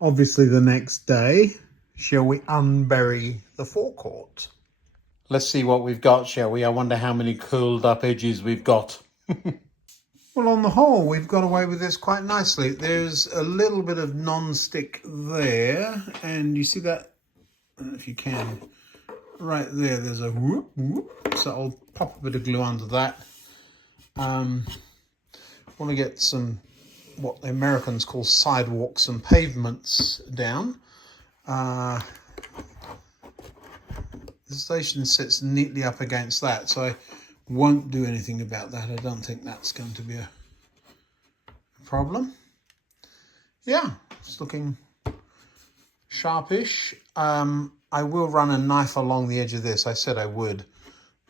Obviously the next day, shall we unbury the forecourt? Let's see what we've got, shall we? I wonder how many curled up edges we've got. Well, on the whole, we've got away with this quite nicely. There's a little bit of non-stick there, and you see that, I don't know if you can, right there, there's a whoop, whoop. So I'll pop a bit of glue under that. Want to get some, what the Americans call sidewalks and pavements down. The station sits neatly up against that, so I won't do anything about that. I don't think that's going to be a problem. Yeah, it's looking sharpish. I will run a knife along the edge of this. I said I would.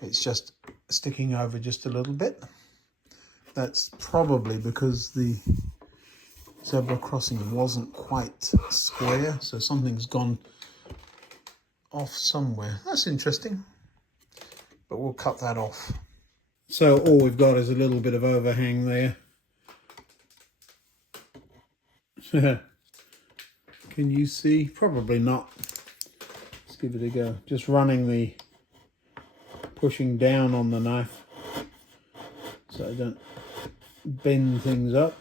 It's just sticking over just a little bit. That's probably because the zebra crossing wasn't quite square, so something's gone off somewhere. That's interesting, but we'll cut that off. So all we've got is a little bit of overhang there. Can you see? Probably not. Let's give it a go. Just pushing down on the knife so I don't bend things up.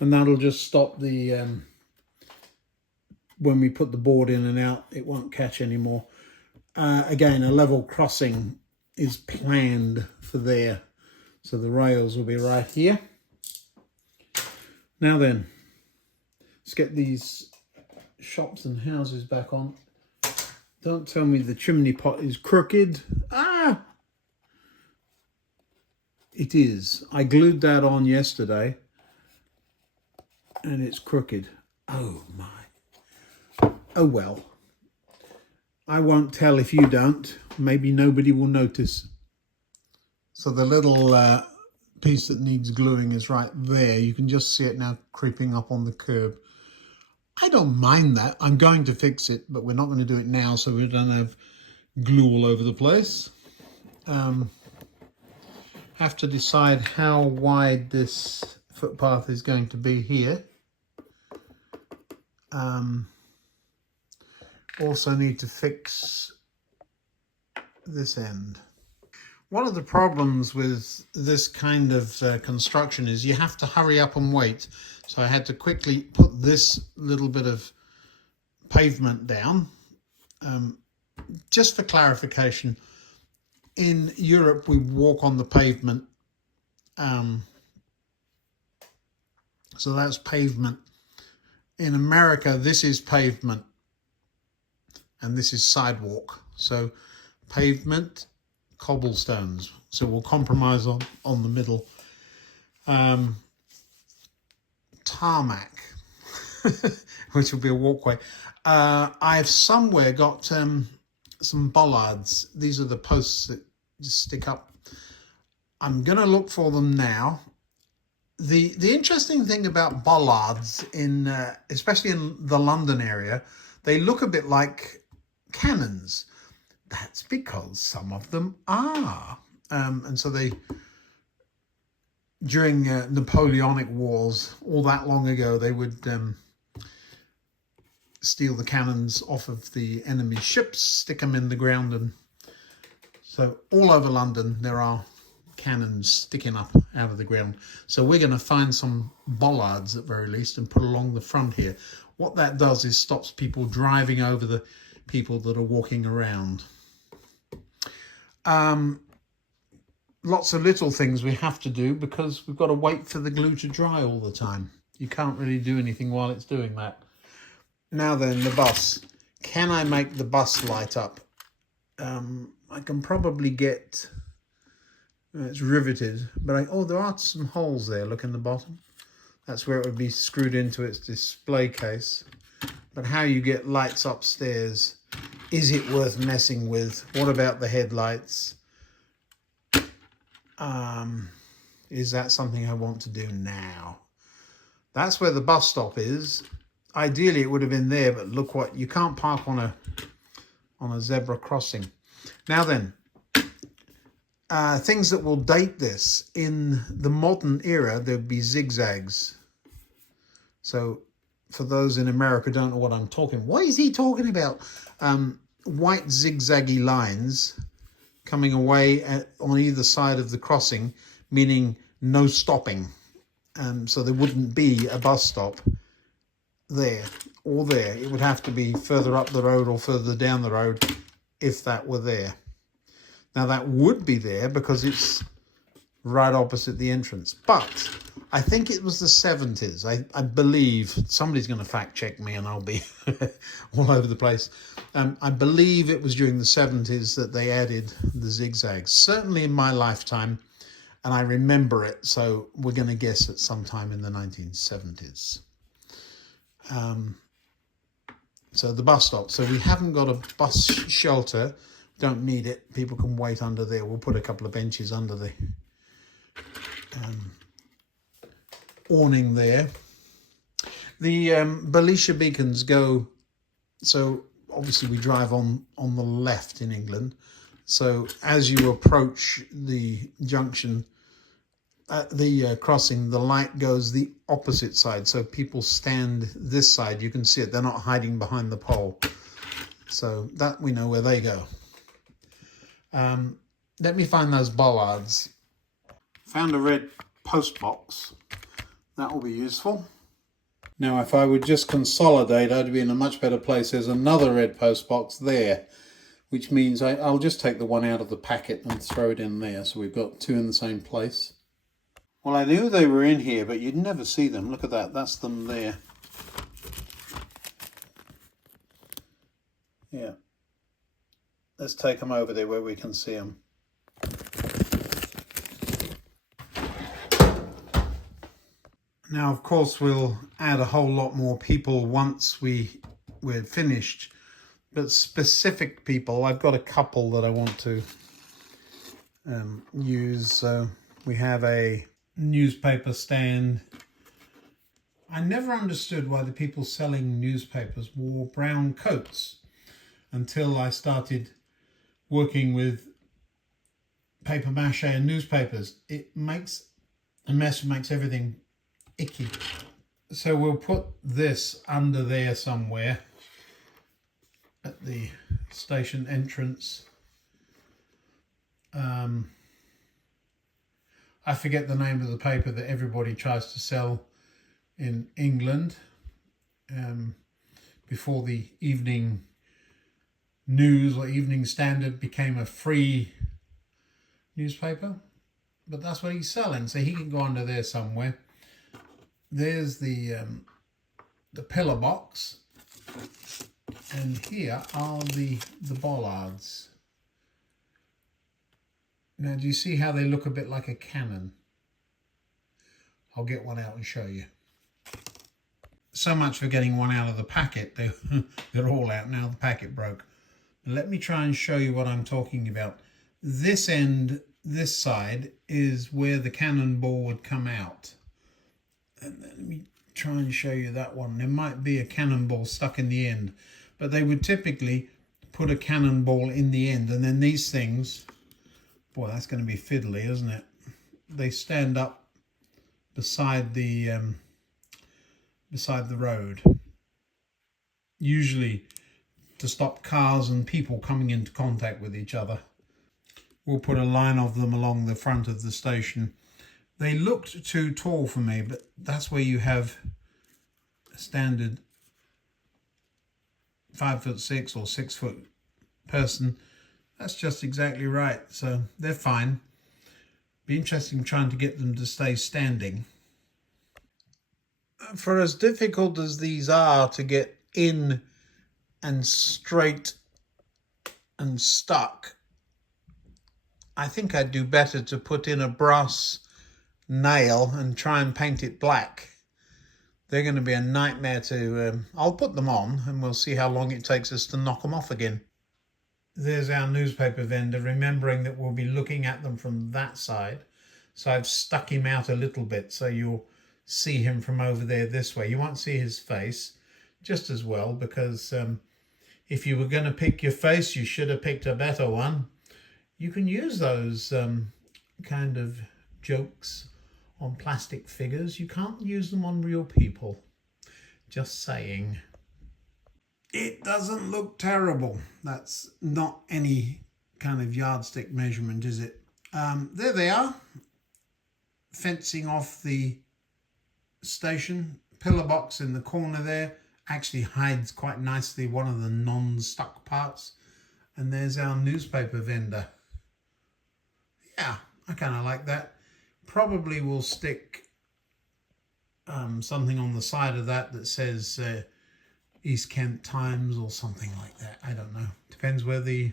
And that'll just stop the, when we put the board in and out, it won't catch anymore. Again, a level crossing is planned for there. So the rails will be right here. Now then, let's get these shops and houses back on. Don't tell me the chimney pot is crooked. Ah! It is. I glued that on yesterday and it's crooked. Oh my. Oh well. I won't tell if you don't. Maybe nobody will notice. So the little piece that needs gluing is right there. You can just see it now creeping up on the curb. I don't mind that. I'm going to fix it, but we're not going to do it now so we don't have glue all over the place. Have to decide how wide this footpath is going to be here. Also need to fix this end. One of the problems with this kind of construction is you have to hurry up and wait. So I had to quickly put this little bit of pavement down. Just for clarification, in Europe we walk on the pavement. So that's pavement. In America, this is pavement and this is sidewalk. So pavement, cobblestones. So we'll compromise on the middle. Tarmac, which will be a walkway. I've somewhere got some bollards. These are the posts that just stick up. I'm going to look for them now. The interesting thing about bollards, especially in the London area, they look a bit like cannons. That's because some of them are. And so during Napoleonic wars, all that long ago, they would steal the cannons off of the enemy ships, stick them in the ground. And so all over London, there are cannons sticking up out of the ground. So we're going to find some bollards at very least and put along the front here. What that does is stops people driving over the people that are walking around. Lots of little things we have to do because we've got to wait for the glue to dry all the time. You can't really do anything while it's doing that. Now then, the bus. Can I make the bus light up? I can probably get... It's riveted, but there are some holes there. Look in the bottom. That's where it would be screwed into its display case. But how you get lights upstairs, is it worth messing with? What about the headlights? Is that something I want to do now? That's where the bus stop is. Ideally, it would have been there, but look what, you can't park on on a zebra crossing. Now then, things that will date this. In the modern era, there'd be zigzags. So for those in America who don't know what I'm talking, what is he talking about? White zigzaggy lines coming away on either side of the crossing, meaning no stopping. So there wouldn't be a bus stop there or there. It would have to be further up the road or further down the road if that were there. Now that would be there because it's right opposite the entrance. But I think it was the 70s. I believe, somebody's going to fact check me and I'll be all over the place. I believe it was during the 70s that they added the zigzags. Certainly in my lifetime, and I remember it, so we're going to guess at sometime in the 1970s. So the bus stop. So we haven't got a bus shelter. Don't need it. People can wait under there. We'll put a couple of benches under the awning there. The Belisha beacons go, so obviously we drive on the left in England. So as you approach the junction, at the crossing, the light goes the opposite side. So people stand this side. You can see it. They're not hiding behind the pole. So that we know where they go. Let me find those bollards. Found a red post box. That will be useful. Now, if I would just consolidate, I'd be in a much better place. There's another red post box there, which means I'll just take the one out of the packet and throw it in there. So we've got two in the same place. Well, I knew they were in here, but you'd never see them. Look at that. That's them there. Yeah. Let's take them over there where we can see them. Now, of course, we'll add a whole lot more people once we're finished. But specific people, I've got a couple that I want to use. So we have a newspaper stand. I never understood why the people selling newspapers wore brown coats until I started working with paper mache and newspapers. It makes a mess, makes everything icky. So we'll put this under there somewhere at the station entrance. I forget the name of the paper that everybody tries to sell in England before the Evening News or Evening Standard became a free newspaper. But that's what he's selling, so he can go under there somewhere. There's the pillar box, and here are the bollards. Now, do you see how they look a bit like a cannon? I'll get one out and show you. So much for getting one out of the packet. They're all out now. The packet broke. Let me try and show you what I'm talking about. This end, this side, is where the cannonball would come out. And let me try and show you that one. There might be a cannonball stuck in the end, but they would typically put a cannonball in the end, and then these things, boy, that's going to be fiddly, isn't it? They stand up beside the road, usually to stop cars and people coming into contact with each other. We'll put a line of them along the front of the station. They looked too tall for me, but that's where you have a standard 5'6" or 6 foot person. That's just exactly right. So they're fine. Be interesting trying to get them to stay standing. For as difficult as these are to get in and straight and stuck, I think I'd do better to put in a brass nail and try and paint it black. They're going to be a nightmare to... I'll put them on and we'll see how long it takes us to knock them off again. There's our newspaper vendor, remembering that we'll be looking at them from that side. So I've stuck him out a little bit so you'll see him from over there this way. You won't see his face just as well because If you were going to pick your face, you should have picked a better one. You can use those kind of jokes on plastic figures. You can't use them on real people. Just saying. It doesn't look terrible. That's not any kind of yardstick measurement, is it? There they are. Fencing off the station. Pillar box in the corner there. Actually hides quite nicely one of the non-stuck parts. And there's our newspaper vendor. Yeah, I kind of like that. Probably will stick something on the side of that that says East Kent Times or something like that. I don't know. Depends where the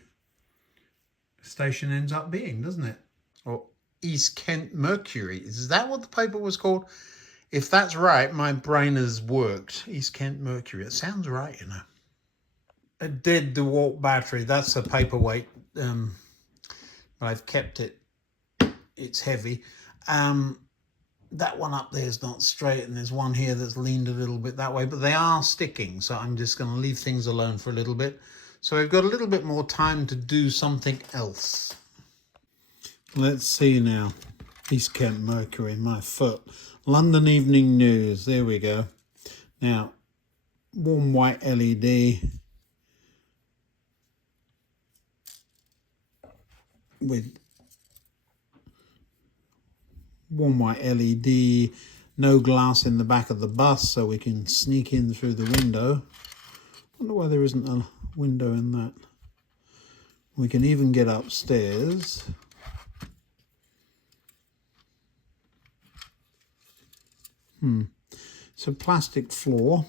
station ends up being, doesn't it? Or East Kent Mercury. Is that what the paper was called? If that's right, my brain has worked. East Kent Mercury. It sounds right, you know. A dead DeWalt battery. That's a paperweight. But I've kept it. It's heavy. That one up there is not straight, and there's one here that's leaned a little bit that way, but they are sticking, so I'm just going to leave things alone for a little bit. So we've got a little bit more time to do something else. Let's see now. East Kent Mercury, my foot. London Evening News, there we go. Now, warm white LED with warm white LED, no glass in the back of the bus so we can sneak in through the window. Wonder why there isn't a window in that. We can even get upstairs. It's a plastic floor,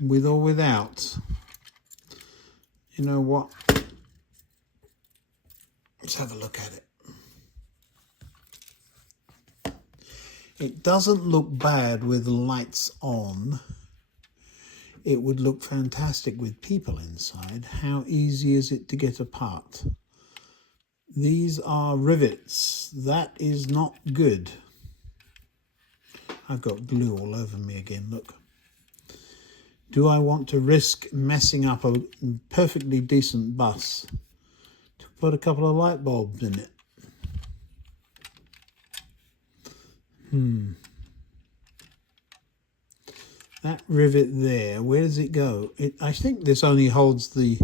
with or without. You know what? Let's have a look at it. It doesn't look bad with lights on. It would look fantastic with people inside. How easy is it to get apart? These are rivets. That is not good. I've got glue all over me again, look. Do I want to risk messing up a perfectly decent bus to put a couple of light bulbs in it? That rivet there, where does it go? I think this only holds the...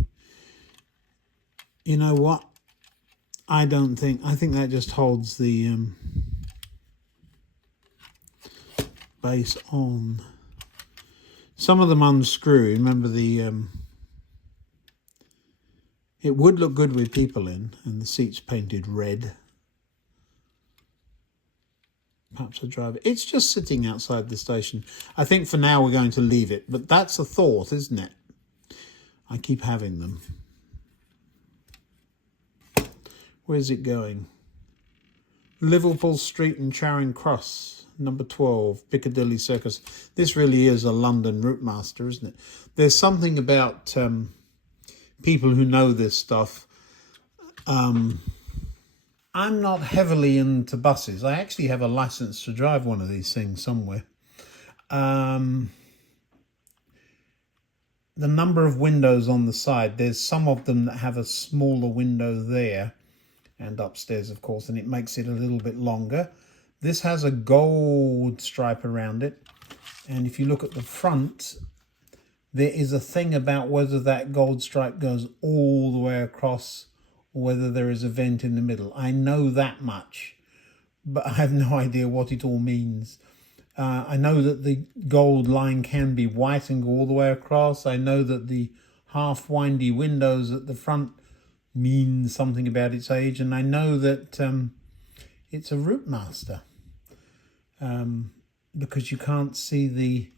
You know what? I think that just holds the base on. Some of them unscrew. Remember the... It would look good with people in, and the seats painted red. Perhaps a driver. It's just sitting outside the station. I think for now we're going to leave it, but that's a thought, isn't it? I keep having them. Where's it going? Liverpool Street and Charing Cross, number 12, Piccadilly Circus. This really is a London route master, isn't it? There's something about people who know this stuff. I'm not heavily into buses. I actually have a license to drive one of these things somewhere. The number of windows on the side, there's some of them that have a smaller window there, and upstairs, of course, and it makes it a little bit longer. This has a gold stripe around it, and if you look at the front, there is a thing about whether that gold stripe goes all the way across or whether there is a vent in the middle. I know that much, but I have no idea what it all means. I know that the gold line can be white and go all the way across. I know that the half windy windows at the front mean something about its age, and I know that it's a route master because you can't see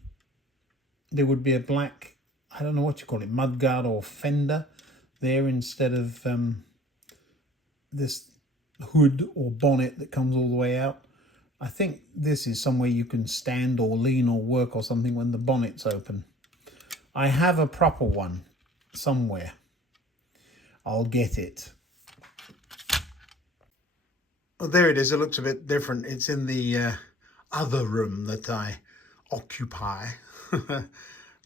there would be a black, I don't know what you call it, mudguard or fender there instead of this hood or bonnet that comes all the way out. I think this is somewhere you can stand or lean or work or something when the bonnet's open. I have a proper one somewhere. I'll get it. Oh, there it is. It looks a bit different. It's in the other room that I occupy.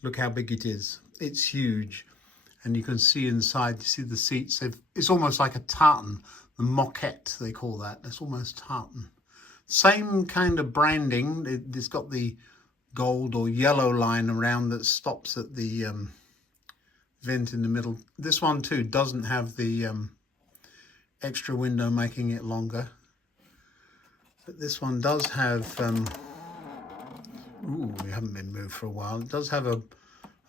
Look how big it is. It's huge. And you can see inside, you see the seats. It's almost like a tartan, the moquette, they call that. It's almost tartan. Same kind of branding. It's got the gold or yellow line around that stops at the vent in the middle. This one too doesn't have the extra window making it longer. But this one does have, ooh, we haven't been moved for a while. It does have a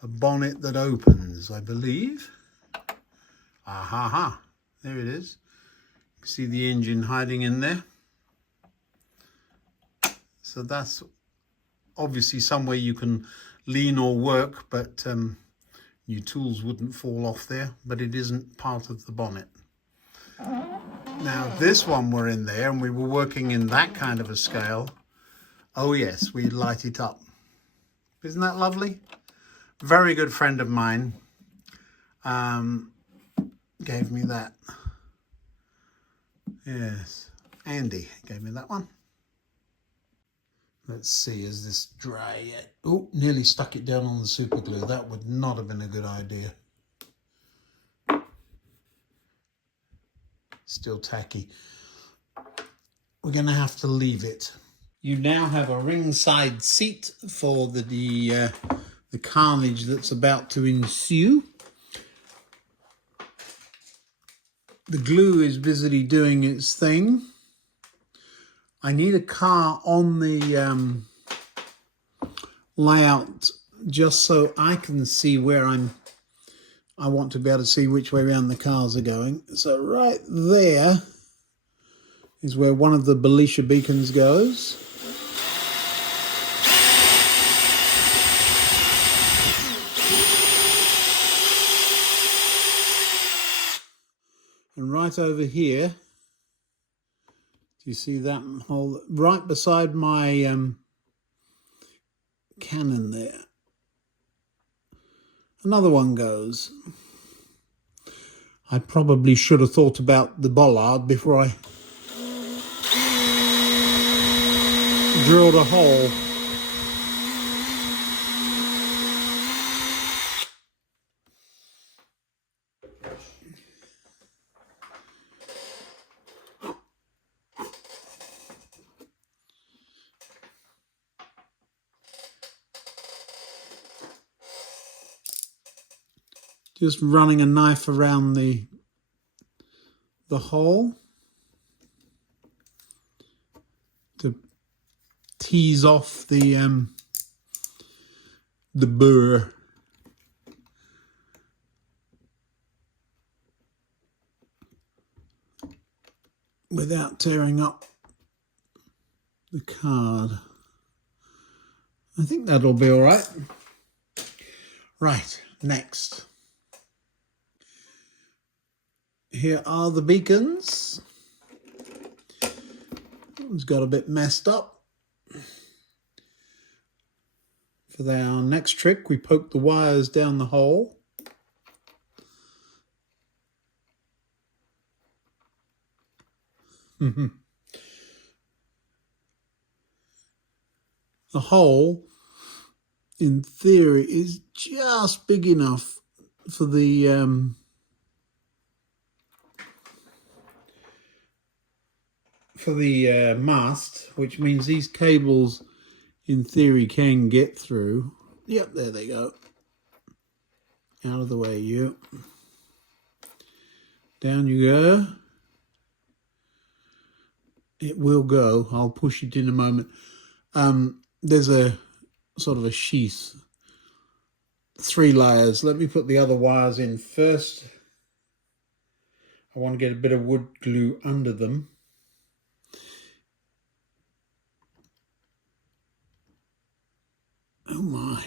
bonnet that opens, I believe. Ha! There it is. You can see the engine hiding in there. So that's obviously somewhere you can lean or work, but your tools wouldn't fall off there, but it isn't part of the bonnet. Now, if this one were in there and we were working in that kind of a scale, oh yes, we'd light it up. Isn't that lovely? Very good friend of mine gave me that. Yes, Andy gave me that one. Let's see, is this dry yet? Oh, nearly stuck it down on the super glue. That would not have been a good idea. Still tacky. We're going to have to leave it. You now have a ringside seat for the carnage that's about to ensue. The glue is busily doing its thing. I need a car on the layout just so I can see where I want to be able to see which way around the cars are going. So right there is where one of the Bollards beacons goes. And right over here, do you see that hole? Right beside my cannon there. Another one goes. I probably should have thought about the bollard before I drilled a hole. Just running a knife around the hole to tease off the burr. Without tearing up the card. I think that'll be all right. Right, next. Here are the beacons. It's got a bit messed up. For our next trick, we poke the wires down the hole. The hole, in theory, is just big enough for the mast, which means these cables in theory can get through. Yep, there they go. Out of the way, you. Down you go. It will go. I'll push it in a moment. There's a sort of a sheath. 3 layers. Let me put the other wires in first. I want to get a bit of wood glue under them. Oh my.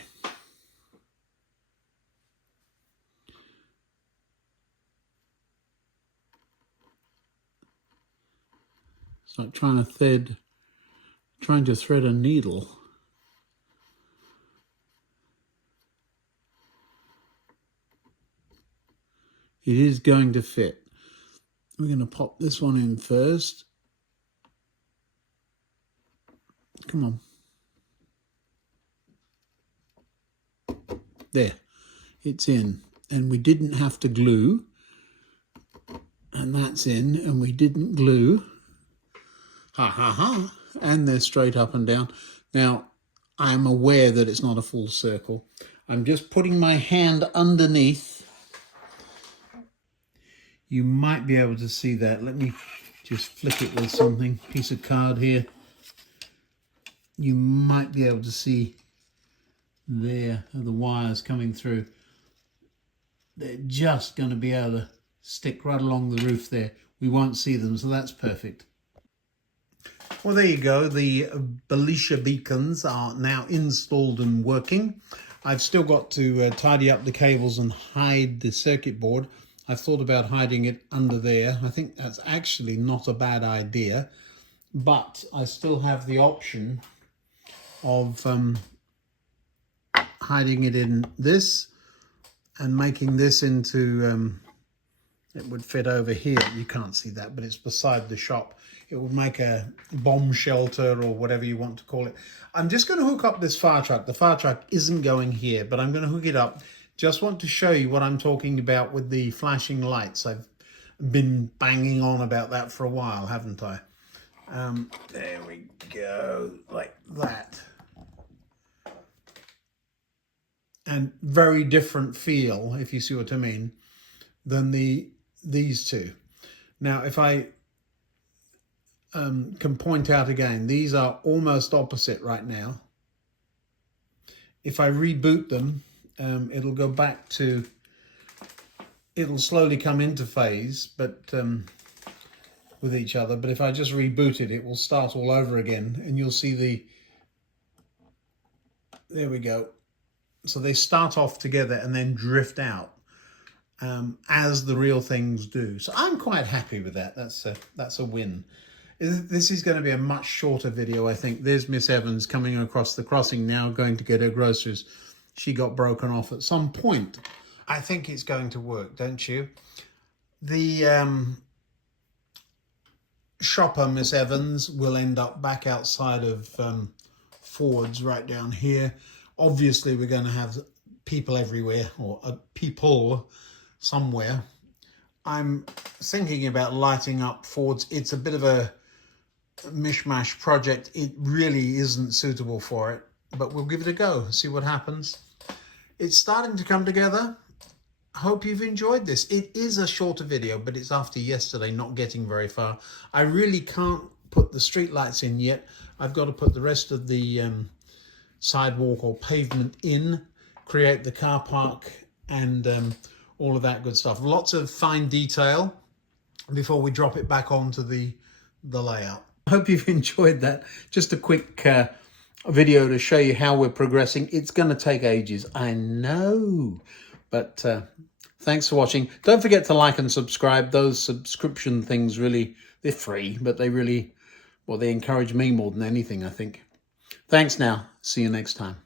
It's like trying to thread a needle. It is going to fit. We're going to pop this one in first. Come on. There, it's in. And we didn't have to glue. And that's in, and we didn't glue. Ha ha ha. And they're straight up and down. Now, I'm aware that it's not a full circle. I'm just putting my hand underneath. You might be able to see that. Let me just flick it with something. Piece of card here. You might be able to see there the wires coming through. They're just going to be able to stick right along the roof there. We won't see them, so that's perfect. Well, there you go. The Bollards beacons are now installed and working. I've still got to tidy up the cables and hide the circuit board. I've thought about hiding it under there. I think that's actually not a bad idea, but I still have the option of hiding it in this and making this into, it would fit over here. You can't see that, but it's beside the shop. It would make a bomb shelter or whatever you want to call it. I'm just going to hook up this fire truck. The fire truck isn't going here, but I'm going to hook it up. Just want to show you what I'm talking about with the flashing lights. I've been banging on about that for a while, haven't I? There we go, like that. And very different feel, if you see what I mean, than these two. Now, if I can point out again, these are almost opposite right now. If I reboot them, it'll go back to, it'll slowly come into phase, but with each other. But if I just reboot it, it will start all over again, and you'll see there we go. So they start off together and then drift out as the real things do. So I'm quite happy with that. That's a win. This is going to be a much shorter video, I think. There's Miss Evans coming across the crossing now, going to get her groceries. She got broken off at some point. I think it's going to work, don't you? The shopper, Miss Evans, will end up back outside of Ford's right down here. Obviously, we're going to have people everywhere, or people somewhere. I'm thinking about lighting up Ford's. It's a bit of a mishmash project. It really isn't suitable for it, but we'll give it a go, see what happens. It's starting to come together. Hope you've enjoyed this. It is a shorter video, but it's after yesterday, not getting very far. I really can't put the street lights in yet. I've got to put the rest of the sidewalk or pavement in, create the car park, and all of that good stuff. Lots of fine detail before we drop it back onto the layout. I hope you've enjoyed that. Just a quick video to show you how we're progressing. It's going to take ages, I know, but thanks for watching. Don't forget to like and subscribe. Those subscription things really, they're free, but they really, well, they encourage me more than anything, I think. Thanks now. See you next time.